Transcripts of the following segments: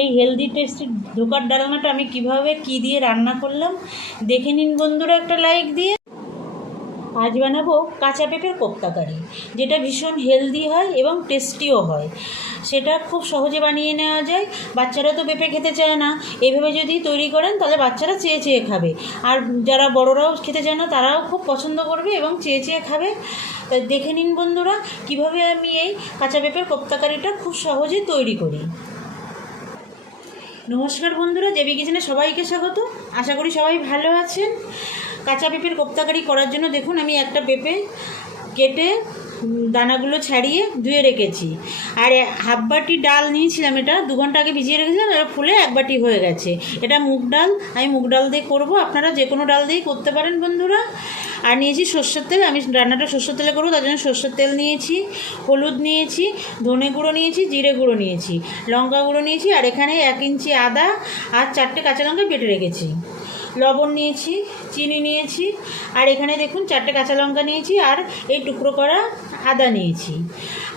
এই healthy tasty ধোকার ডালনাটা আমি কিভাবে কি দিয়ে রান্না করলাম দেখে নিন বন্ধুরা একটা লাইক দিয়ে। আজ বানাবো কাঁচা পেঁপের কোপ্তা কারি, যেটা ভীষণ হেলদি হয় এবং টেস্টিও হয়। সেটা খুব সহজে বানিয়ে নেওয়া যায়। বাচ্চারা তো পেঁপে খেতে চায় না, এভাবে যদি তৈরি করেন তাহলে বাচ্চারা চেয়ে চেয়ে খাবে, আর যারা বড়রাও খেতে চায় না তারাও খুব পছন্দ করবে এবং চেয়ে চেয়ে খাবে। দেখে নিন বন্ধুরা কিভাবে আমি এই কাঁচা পেঁপের কোপ্তা কারিটা খুব সহজে তৈরি করি। নমস্কার বন্ধুরা, জেবি কিচেনে সবাইকে স্বাগত। আশা করি সবাই ভালো আছেন। কাঁচা পেঁপের কোপ্তাকারি করার জন্য দেখুন আমি একটা পেঁপে কেটে দানাগুলো ছাড়িয়ে ধুয়ে রেখেছি, আর হাফ বাটি ডাল নিয়েছিলাম। এটা 2 ঘন্টা আগে ভিজিয়ে রেখেছিলাম, এটা ফুলে 1 বাটি হয়ে গেছে। এটা মুগ ডাল, আমি মুগ ডাল দিয়ে করবো, আপনারা যে কোনো ডাল দিয়েই করতে পারেন বন্ধুরা। আর নিয়েছি সর্ষের তেল, আমি রান্নাটা সর্ষের তেলে করবো, তার জন্য সর্ষের তেল নিয়েছি। হলুদ নিয়েছি, ধনে গুঁড়ো নিয়েছি, জিরে গুঁড়ো নিয়েছি, লঙ্কা গুঁড়ো নিয়েছি, আর এখানে 1 ইঞ্চি আদা আর 4টে কাঁচা লঙ্কা বেটে রেখেছি। লবণ নিয়েছি, চিনি নিয়েছি, আর এখানে দেখুন 4টে কাঁচা লঙ্কা নিয়েছি, আর এই টুকরো করা আদা নিয়েছি।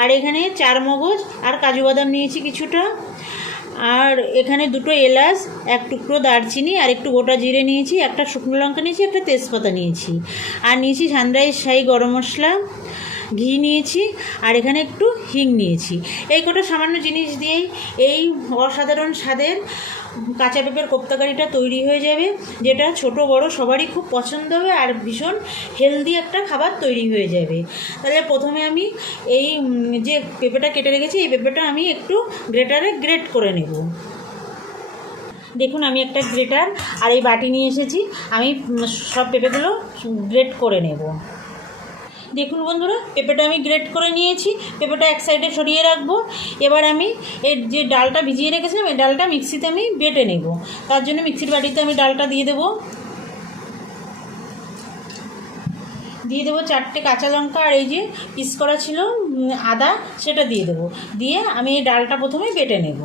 আর এখানে 4 মগজ আর কাজু বাদাম নিয়েছি কিছুটা, আর এখানে 2টো এলাচ, 1 টুকরো দারচিনি, আর একটু গোটা জিরে নিয়েছি, একটা শুকনো লঙ্কা নিয়েছি, একটা তেজপাতা নিয়েছি, আর নিয়েছি সানরাইজ শাহি গরম মশলা, ঘি নিয়েছি, আর এখানে একটু হিং নিয়েছি। এই কটা সামান্য জিনিস দিয়েই এই অসাধারণ স্বাদের কাঁচা পেঁপের কোপ্তাকারিটা তৈরি হয়ে যাবে, যেটা ছোট বড় সবারই খুব পছন্দ হবে, আর ভীষণ হেলদি একটা খাবার তৈরি হয়ে যাবে। তাহলে প্রথমে আমি এই যে পেঁপেটা কেটে রেখেছি, এই পেঁপেটা আমি একটু গ্রেটারে গ্রেট করে নেব। দেখুন আমি একটা গ্রেটার আর এই বাটি নিয়ে এসেছি, আমি সব পেঁপেগুলো গ্রেট করে নেব। দেখুন বন্ধুরা, পেঁপেটা আমি গ্রেট করে নিয়েছি, পেঁপেটা এক সাইডে সরিয়ে রাখবো। এবার আমি এর যে ডালটা ভিজিয়ে রেখেছিলাম, এই ডালটা মিক্সিতে আমি বেটে নেব। তার জন্য মিক্সির বাটিতে আমি ডালটা দিয়ে দেবো। 4টে কাঁচা লঙ্কা, আর এই যে পিস করা ছিল আদা, সেটা দিয়ে দেবো। দিয়ে আমি এই ডালটা প্রথমে বেটে নেব।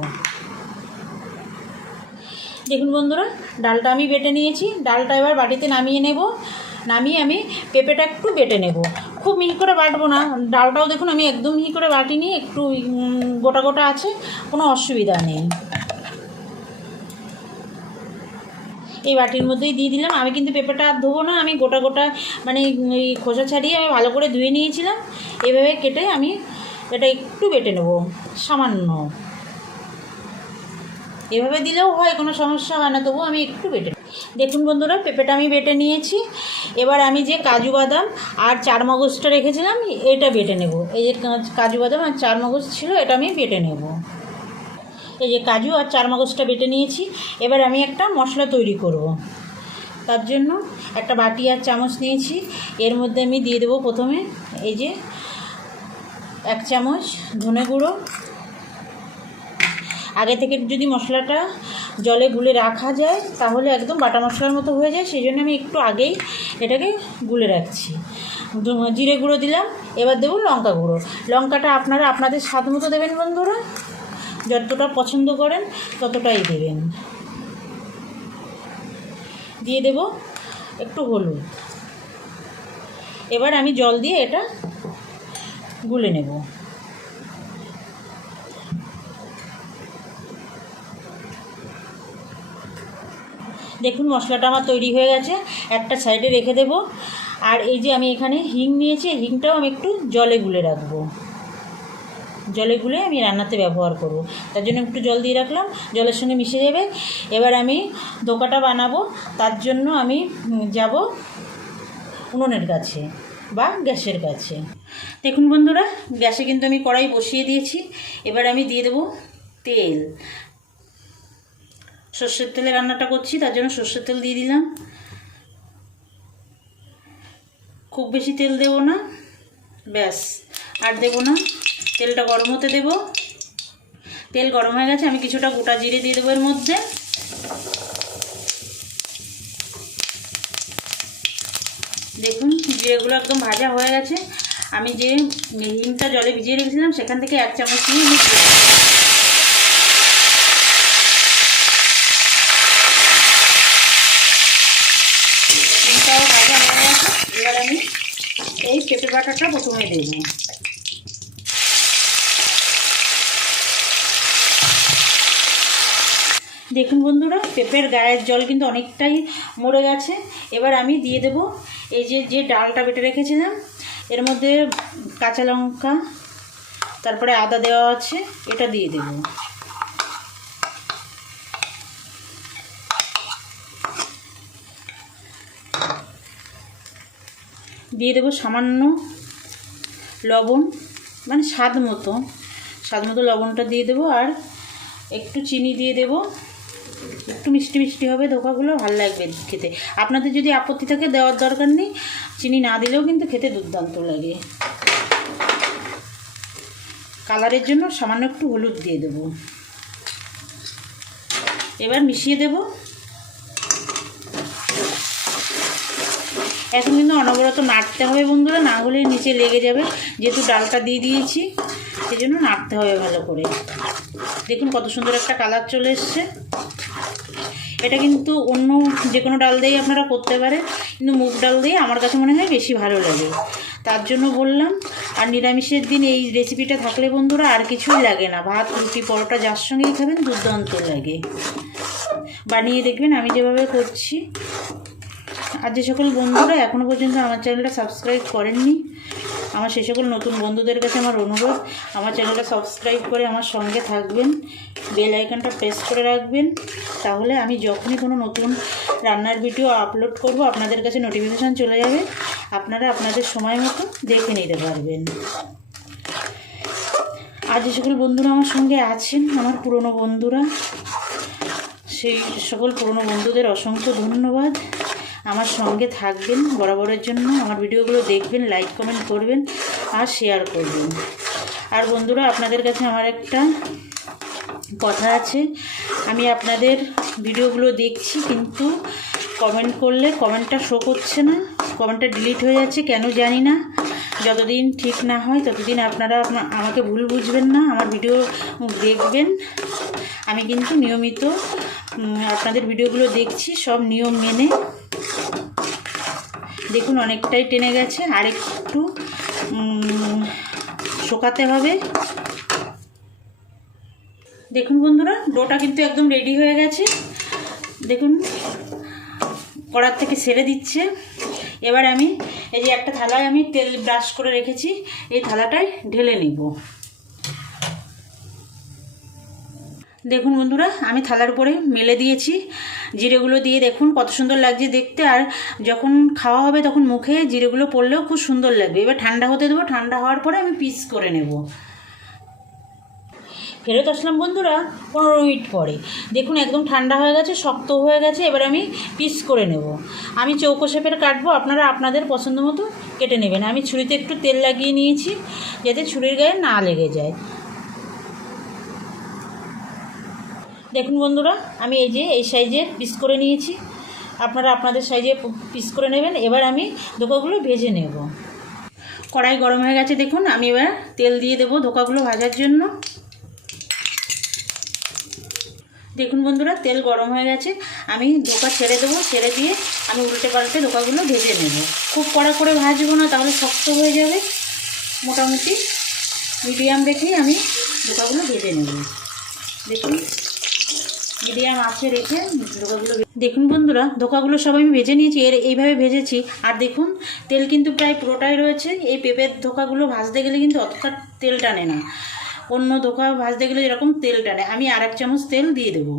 দেখুন বন্ধুরা, ডালটা আমি বেটে নিয়েছি। ডালটা এবার বাটিতে নামিয়ে নেব। নামিয়ে আমি পেঁপেটা একটু বেটে নেব, খুব মিহি করে বাটবো না। ডালটাও দেখুন আমি একদম মিহি করে বাটিনি, একটু গোটা গোটা আছে, কোনো অসুবিধা নেই। এই বাটির মধ্যেই দিয়ে দিলাম। আমি কিন্তু পেঁপেটা আর ধোবো না, আমি গোটা গোটা মানে এই খোসা ছাড়িয়ে আমি ভালো করে ধুয়ে নিয়েছিলাম। এভাবে কেটে আমি এটা একটু বেটে নেব সামান্য। এভাবে দিলেও হয়, কোনো সমস্যা হয় না, তবুও আমি একটু বেটে। দেখুন বন্ধুরা, পেঁপেটা আমি বেটে নিয়েছি। এবার আমি যে কাজু বাদাম আর 4 মগজটা রেখেছিলাম, এটা বেটে নেব। এই যে কাজু বাদাম আর 4 মগজ ছিল, এটা আমি বেটে নেব। এই যে কাজু আর 4 মগজটা বেটে নিয়েছি। এবার আমি একটা মশলা তৈরি করব। তার জন্য একটা বাটি আর চামচ নিয়েছি। এর মধ্যে আমি দিয়ে দেবো প্রথমে এই যে 1 চামচ ধনে গুঁড়ো। আগে থেকে যদি মশলাটা জলে গুলে রাখা যায় তাহলে একদম বাটা মশলার মতো হয়ে যায়, সেই জন্য আমি একটু আগেই এটাকে গুলে রাখছি। জিরে গুঁড়ো দিলাম। এবার দেবো লঙ্কা গুঁড়ো। লঙ্কাটা আপনারা আপনাদের স্বাদ মতো দেবেন বন্ধুরা, যতটা পছন্দ করেন ততটাই দেবেন। দিয়ে দেব একটু হলুদ। এবার আমি জল দিয়ে এটা গুলে নেব। দেখুন মশলাটা আমার তৈরি হয়ে গেছে, একটা সাইডে রেখে দেব। আর এই যে আমি এখানে হিং নিয়েছি, হিংটাও আমি একটু জলে গুলে রাখবো। জলে গুলে আমি রান্নাতে ব্যবহার করব, তার জন্য একটু জল দিয়ে রাখলাম, জলের সঙ্গে মিশে যাবে। এবার আমি ধোকাটা বানাবো, তার জন্য আমি যাব উনুনের কাছে বা গ্যাসের কাছে। দেখুন বন্ধুরা, গ্যাসে কিন্তু আমি কড়াই বসিয়ে দিয়েছি। এবার আমি দিয়ে দেবো তেল। সর্ষের তেলে রান্নাটা করছি, তার জন্য সর্ষের তেল দিয়ে দিলাম। খুব বেশি তেল দেব না, ব্যাস আর দেব না। তেলটা গরম হতে দেব। তেল গরম হয়ে গেছে, আমি কিছুটা গোটা জিরে দিয়ে দেবো এর মধ্যে। দেখুন জিরেগুলো একদম ভাজা হয়ে গেছে। আমি যে হিংটা জলে ভিজিয়ে রেখেছিলাম সেখান থেকে 1 চামচ নিয়ে মিশিয়ে হিংটাও ভাজা হয়ে গেছে। এবার আমি এই পেঁপে বাটাটা প্রথমে দেবো। দেখুন বন্ধুরা, পেঁপের গায়ের জল কিন্তু অনেকটাই মরে গেছে। এবার আমি দিয়ে দেব এই যে ডালটা বেটে রেখেছিলাম, এর মধ্যে কাঁচা লঙ্কা, তারপরে আদা দেওয়া আছে, এটা দিয়ে দেব। দিয়ে দেব সামান্য লবণ, মানে স্বাদ মতো লবণটা দিয়ে দেবো। আর একটু চিনি দিয়ে দেব, একটু মিষ্টি মিষ্টি হবে, ধোকাগুলো ভালো লাগবে খেতে। আপনাদের যদি আপত্তি থাকে দেওয়ার দরকার নেই, চিনি না দিলেও কিন্তু খেতে দুর্দান্ত লাগে। কালারের জন্য সামান্য একটু হলুদ দিয়ে দেব। এবার মিশিয়ে দেব। এখন কিন্তু অনবরত নাড়তে হবে বন্ধুরা, না হলে নিচে লেগে যাবে। যেহেতু ডালটা দিয়ে দিয়েছি সেই জন্য নাড়তে হবে ভালো করে। দেখুন কত সুন্দর একটা কালার চলে এসছে। এটা কিন্তু অন্য যে কোনো ডাল দিয়েই আপনারা করতে পারেন, কিন্তু মুগ ডাল দিয়ে আমার কাছে মনে হয় বেশি ভালো লাগে, তার জন্য বললাম। আর নিরামিষের দিন এই রেসিপিটা থাকলে বন্ধুরা আর কিছুই লাগে না, ভাত রুটি পরোটা যার সঙ্গেই খাবেন দুর্দান্ত লাগে। বানিয়ে দেখবেন আমি যেভাবে করছি। আর যে সকল বন্ধুরা এখনও পর্যন্ত আমার চ্যানেলটা সাবস্ক্রাইব করেননি, আমার সেই সকল নতুন বন্ধুদের কাছে আমার অনুরোধ, আমার চ্যানেলটা সাবস্ক্রাইব করে আমার সঙ্গে থাকবেন, বেল আইকনটা প্রেস করে রাখবেন। তাহলে আমি যখনই কোনো নতুন রান্নার ভিডিও আপলোড করব আপনাদের কাছে নোটিফিকেশান চলে যাবে, আপনারা আপনাদের সময় মতো দেখে নিতে পারবেন। আর যে সকল বন্ধুরা আমার সঙ্গে আছেন, আমার পুরনো বন্ধুরা, সেই সকল পুরনো বন্ধুদের অসংখ্য ধন্যবাদ। আমার সঙ্গে থাকবেন বরাবরের জন্য, আমার ভিডিওগুলো দেখবেন, লাইক কমেন্ট করবেন আর শেয়ার করবেন। আর বন্ধুরা আপনাদের কাছে আমার একটা কথা আছে, আমি আপনাদের ভিডিওগুলো দেখছি কিন্তু কমেন্ট করলে কমেন্টটা শো করছে না, কমেন্টটা ডিলিট হয়ে যাচ্ছে, কেন জানি না। যতদিন ঠিক না হয় ততদিন আপনারা আমাকে ভুল বুঝবেন না, আমার ভিডিও দেখবেন। আমি কিন্তু নিয়মিত আপনাদের ভিডিওগুলো দেখছি সব নিয়ম মেনে। দেখুন অনেকটাই টেনে গেছে, আর একটু শুকাতে হবে। দেখুন বন্ধুরা ডোটা কিন্তু একদম রেডি হয়ে গেছে। দেখুন কড়ার থেকে ছেড়ে দিচ্ছে। এবার আমি এই যে একটা থালায় আমি তেল ব্রাশ করে রেখেছি, এই থালাটায় ঢেলে নিব। দেখুন বন্ধুরা আমি থালার উপরে মেলে দিয়েছি, জিরেগুলো দিয়ে দেখুন কত সুন্দর লাগছে দেখতে। আর যখন খাওয়া হবে তখন মুখে জিরেগুলো পড়লেও খুব সুন্দর লাগবে। এবার ঠান্ডা হতে দেবো, ঠান্ডা হওয়ার পরে আমি পিস করে নেব। ফেরত আসলাম বন্ধুরা 15 মিনিট পরে। দেখুন একদম ঠান্ডা হয়ে গেছে, শক্ত হয়ে গেছে। এবার আমি পিস করে নেব। আমি চৌকো শেপের কাটবো, আপনারা আপনাদের পছন্দ মতো কেটে নেবেন। আমি ছুরিতে একটু তেল লাগিয়ে নিয়েছি যাতে ছুরির গায়ে না লেগে যায়। দেখুন বন্ধুরা আমি এই সাইজের পিস করে নিয়েছি, আপনারা আপনাদের সাইজে পিস করে নেবেন। এবার আমি ধোকাগুলো ভেজে নেব। কড়াই গরম হয়ে গেছে, দেখুন আমি এবার তেল দিয়ে দেবো ধোকাগুলো ভাজার জন্য। দেখুন বন্ধুরা তেল গরম হয়ে গেছে, আমি ধোকা ছেড়ে দেবো। ছেড়ে দিয়ে আমি উল্টে পাল্টে ধোকাগুলো ভেজে নেব। খুব কড়া করে ভাজবো না, তাহলে শক্ত হয়ে যাবে। মোটামুটি মিডিয়াম রেখেই আমি ধোকাগুলো ভেজে নেব। দেখুন মিডিয়াম আঁচে রেখে ধোকাগুলো। দেখুন বন্ধুরা ধোকাগুলো সব আমি ভেজে নিয়েছি, এইভাবে ভেজেছি। আর দেখুন তেল কিন্তু প্রায় পুরোটাই রয়েছে। এই পেঁপের ধোকাগুলো ভাজতে গেলে কিন্তু অতটা তেল টানে না, অন্য ধোকা ভাজতে গেলে এরকম তেল টানে। আমি আর 1 চামচ তেল দিয়ে দেব।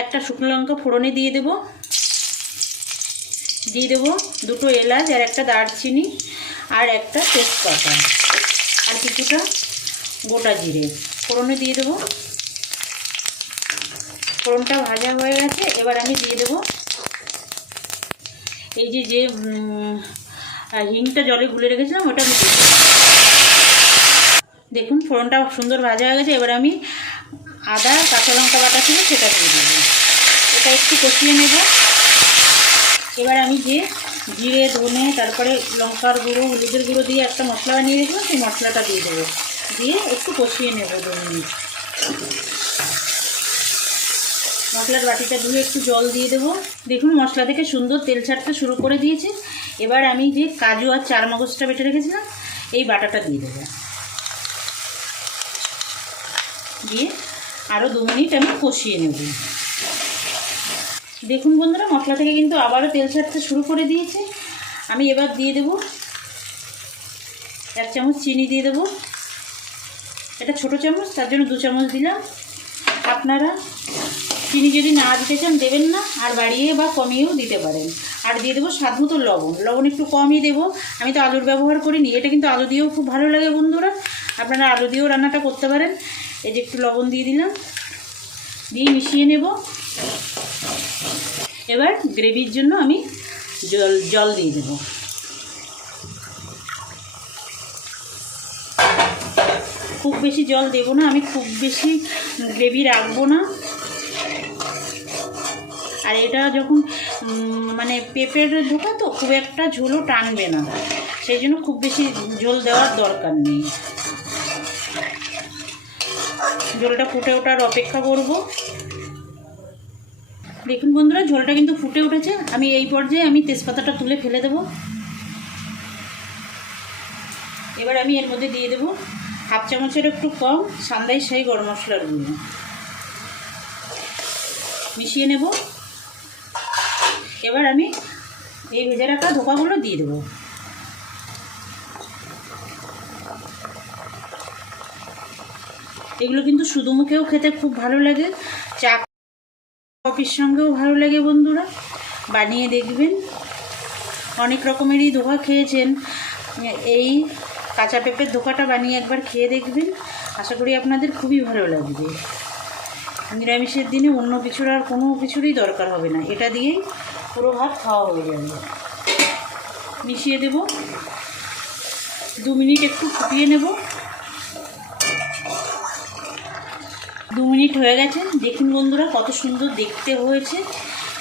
একটা শুকনো লঙ্কা ফোড়নে দিয়ে দেব। দিয়ে দেবো 2টো এলাচ আর একটা দারচিনি আর একটা তেজপাতা আর কিছুটা গোটা জিরে ফোড়নে দিয়ে দেবো। ফোড়নটা ভাজা হয়ে গেছে, এবার আমি দিয়ে দেবো এই যে হিংটা জলে গুলে রেখেছিলাম, ওটা আমি দিয়ে দেবো। দেখুন ফোড়নটা সুন্দর ভাজা হয়ে গেছে। এবার আমি আদা কাঁচা লঙ্কা বাটা ছিল সেটা দিয়ে দেবো। এটা একটু কষিয়ে নেব। এবার আমি যে জিরে ধনে তারপরে লঙ্কার গুঁড়ো হলুদের গুঁড়ো দিয়ে একটা মশলা বানিয়ে রেখেছিলাম, সেই মশলাটা দিয়ে দেবো। দিয়ে একটু কষিয়ে নেব 2 মিনিট। মশলার বাটিটা ধুয়ে একটু জল দিয়ে দেবো। দেখুন মশলা থেকে সুন্দর তেল ছাড়তে শুরু করে দিয়েছে। এবার আমি যে কাজু আর চারমগজটা বেটে রেখেছিলাম এই বাটাটা দিয়ে দেবো। দিয়ে আরও 2 মিনিট আমি কষিয়ে নেব। দেখুন বন্ধুরা, মশলা থেকে কিন্তু আবারও তেল ছাড়তে শুরু করে দিয়েছে। আমি এবার দিয়ে দেব 1 চামচ চিনি দিয়ে দেবো। এটা ছোটো চামচ, তার জন্য 2 চামচ দিলাম। আপনারা চিনি যদি না দিতে চান দেবেন না, আর বাড়িয়ে বা কমিয়েও দিতে পারেন। আর দিয়ে দেবো স্বাদ মতো লবণ। লবণ একটু কমই দেবো, আমি তো আলুর ব্যবহার করিনি। এটা কিন্তু আলু দিয়েও খুব ভালো লাগে বন্ধুরা, আপনারা আলু দিয়েও রান্নাটা করতে পারেন। এই যে একটু লবণ দিয়ে দিলাম, দিয়ে মিশিয়ে নেব। এবার গ্রেভির জন্য আমি জল দিয়ে দেবো। খুব বেশি জল দেবো না, আমি খুব বেশি গ্রেভি রাখবো না। আর এটা যখন মানে পেঁপের ধোকা তো খুব একটা ঝোলও টানবে না, সেই জন্য খুব বেশি ঝোল দেওয়ার দরকার নেই। ঝোলটা ফুটে ওঠার অপেক্ষা করব। দেখুন বন্ধুরা, ঝোলটা কিন্তু ফুটে উঠেছে। আমি এই পর্যায়ে আমি তেজপাতাটা তুলে ফেলে দেব। এবার আমি এর মধ্যে দিয়ে দেব 1/2 চামচের একটু কম সান্দাই শাহী গরম মশলার গুঁড়ো, মিশিয়ে নেব। এবার আমি এই ভেজে রাখা ধোকাগুলো দিয়ে দেবো। এগুলো কিন্তু শুধু মুখেও খেতে খুব ভালো লাগে, চা কফির সঙ্গেও ভালো লাগে বন্ধুরা, বানিয়ে দেখবেন। অনেক রকমেরই ধোকা খেয়েছেন, এই কাঁচা পেঁপের ধোকাটা বানিয়ে একবার খেয়ে দেখবেন, আশা করি আপনাদের খুবই ভালো লাগবে। নিরামিষের দিনে অন্য কিছুর আর কোনো কিছুরই দরকার হবে না, এটা দিয়েই পুরো ভাত খাওয়া হয়ে যাবে। মিশিয়ে দেব, 2 মিনিট একটু ফুটিয়ে নেব। 2 মিনিট হয়ে গেছে। দেখুন বন্ধুরা, কত সুন্দর দেখতে হয়েছে,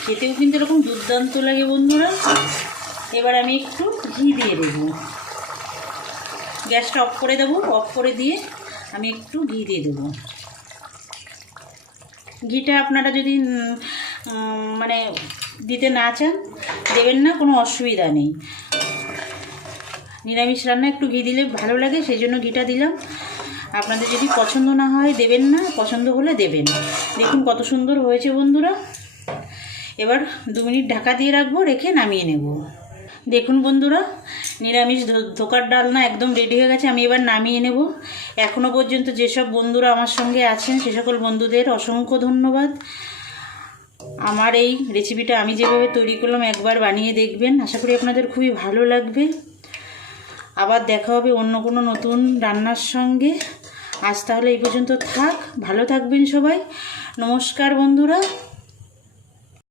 খেতেও কিন্তু এরকম দুর্দান্ত লাগে বন্ধুরা। এবার আমি একটু ঘি দিয়ে দেব। গ্যাসটা অফ করে দেবো, অফ করে দিয়ে আমি একটু ঘি দিয়ে দেবো। ঘিটা আপনারা যদি মানে দিতে না চান দেবেন না, কোনো অসুবিধা নেই। নিরামিষ রান্না একটু ঘি দিলে ভালো লাগে, সেই জন্য ঘিটা দিলাম। আপনাদের যদি পছন্দ না হয় দেবেন না, পছন্দ হলে দেবেন। দেখুন কত সুন্দর হয়েছে বন্ধুরা। এবার 2 মিনিট ঢাকা দিয়ে রাখবো, রেখে নামিয়ে নেব। দেখুন বন্ধুরা, নিরামিষ ধোকার ডালনা একদম রেডি হয়ে গেছে। আমি এবার নামিয়ে নেব। এখনও পর্যন্ত যেসব বন্ধুরা আমার সঙ্গে আছেন সে সকল বন্ধুদের অসংখ্য ধন্যবাদ। আমার এই রেসিপিটা আমি যেভাবে তৈরি করলাম একবার বানিয়ে দেখবেন, আশা করি আপনাদের খুবই ভালো লাগবে। আবার দেখা হবে অন্য কোনো নতুন রান্নার সঙ্গে। আজ তাহলে এই পর্যন্ত থাক, ভালো থাকবেন সবাই। নমস্কার বন্ধুরা।